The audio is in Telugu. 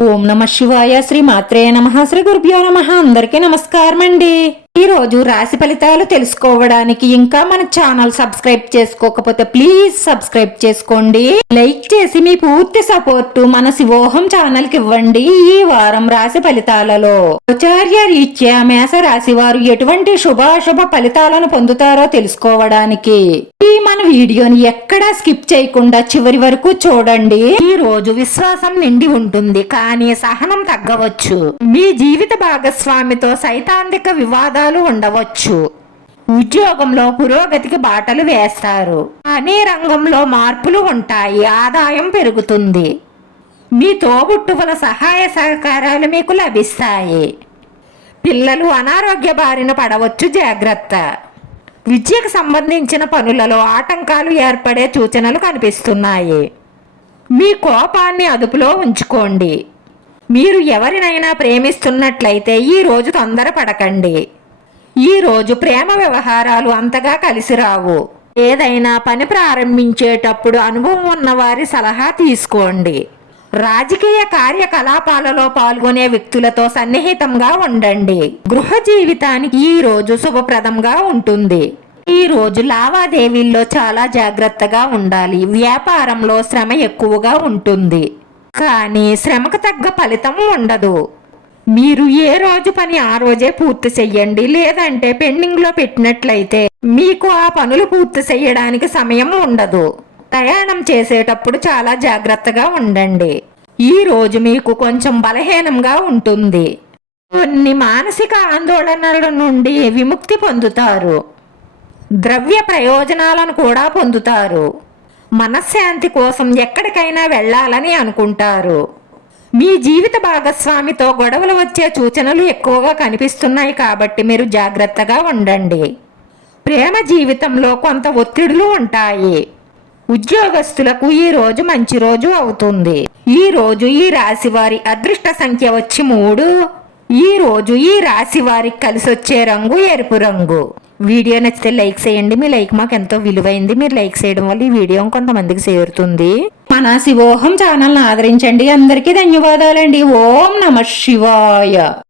ఓం నమ శివాయ. శ్రీ మాత్రే నమః. శ్రీ గురుభ్యో నమః. అందరికీ నమస్కారం అండి. ఈ రోజు రాశి ఫలితాలు తెలుసుకోవడానికి ఇంకా మన ఛానల్ సబ్స్క్రైబ్ చేసుకోకపోతే ప్లీజ్ సబ్స్క్రైబ్ చేసుకోండి. లైక్ చేసి మీ పూర్తి సపోర్టు మన శివోహం ఛానల్ కి ఇవ్వండి. ఈ వారం రాశి ఫలితాలలో ఆచార్య రీత్యా మేష రాశి వారు ఎటువంటి శుభాశుభ ఫలితాలను పొందుతారో తెలుసుకోవడానికి ఈ మన వీడియోని ఎక్కడా స్కిప్ చేయకుండా చివరి వరకు చూడండి. ఈ రోజు విశ్వాసం నిండి ఉంటుంది, కానీ సహనం తగ్గవచ్చు. మీ జీవిత భాగస్వామితో సైతాంతిక వివాదాలు ఉండవచ్చు. ఉద్యోగంలో పురోగతికి బాటలు వేస్తారు. అనే రంగంలో మార్పులు ఉంటాయి. ఆదాయం పెరుగుతుంది. మీ తోబుట్టువుల సహాయ సహకారాలు మీకు లభిస్తాయి. పిల్లలు అనారోగ్య బారిన పడవచ్చు, జాగ్రత్త. విద్యకు సంబంధించిన పనులలో ఆటంకాలు ఏర్పడే సూచనలు కనిపిస్తున్నాయి. మీ కోపాన్ని అదుపులో ఉంచుకోండి. మీరు ఎవరినైనా ప్రేమిస్తున్నట్లయితే ఈ రోజు తొందరపడకండి. ఈ రోజు ప్రేమ వ్యవహారాలు అంతగా కలిసి రావు. ఏదైనా పని ప్రారంభించేటప్పుడు అనుభవం ఉన్న వారి సలహా తీసుకోండి. రాజకీయ కార్యకలాపాలలో పాల్గొనే వ్యక్తులతో సన్నిహితంగా ఉండండి. గృహ జీవితానికి ఈ రోజు శుభప్రదంగా ఉంటుంది. ఈ రోజు లావాదేవీల్లో చాలా జాగ్రత్తగా ఉండాలి. వ్యాపారంలో శ్రమ ఎక్కువగా ఉంటుంది, కానీ శ్రమకు తగ్గ ఫలితం ఉండదు. మీరు ఏ రోజు పని ఆ రోజే పూర్తి చెయ్యండి. లేదంటే పెండింగ్లో పెట్టినట్లయితే మీకు ఆ పనులు పూర్తి చేయడానికి సమయం ఉండదు. ప్రయాణం చేసేటప్పుడు చాలా జాగ్రత్తగా ఉండండి. ఈ రోజు మీకు కొంచెం బలహీనంగా ఉంటుంది. కొన్ని మానసిక ఆందోళనల నుండి విముక్తి పొందుతారు. ద్రవ్య ప్రయోజనాలను కూడా పొందుతారు. మనశ్శాంతి కోసం ఎక్కడికైనా వెళ్ళాలని అనుకుంటారు. మీ జీవిత భాగస్వామితో గొడవలు వచ్చే సూచనలు ఎక్కువగా కనిపిస్తున్నాయి, కాబట్టి మీరు జాగ్రత్తగా ఉండండి. ప్రేమ జీవితంలో కొంత ఒత్తిడులు ఉంటాయి. ఉద్యోగస్తులకు ఈ రోజు మంచి రోజు అవుతుంది. ఈ రోజు ఈ రాశి వారి అదృష్ట సంఖ్య వచ్చి 3. ఈ రోజు ఈ రాశి వారికి కలిసి వచ్చే రంగు ఎరుపు రంగు. వీడియో నచ్చితే లైక్ చేయండి. మీ లైక్ మాకు ఎంతో విలువైంది. మీరు లైక్ చేయడం వల్ల ఈ వీడియో కొంతమందికి చేరుతుంది. మన శివోహం ఛానల్ని ఆదరించండి. అందరికీ ధన్యవాదాలండి. ఓం నమ శివాయ.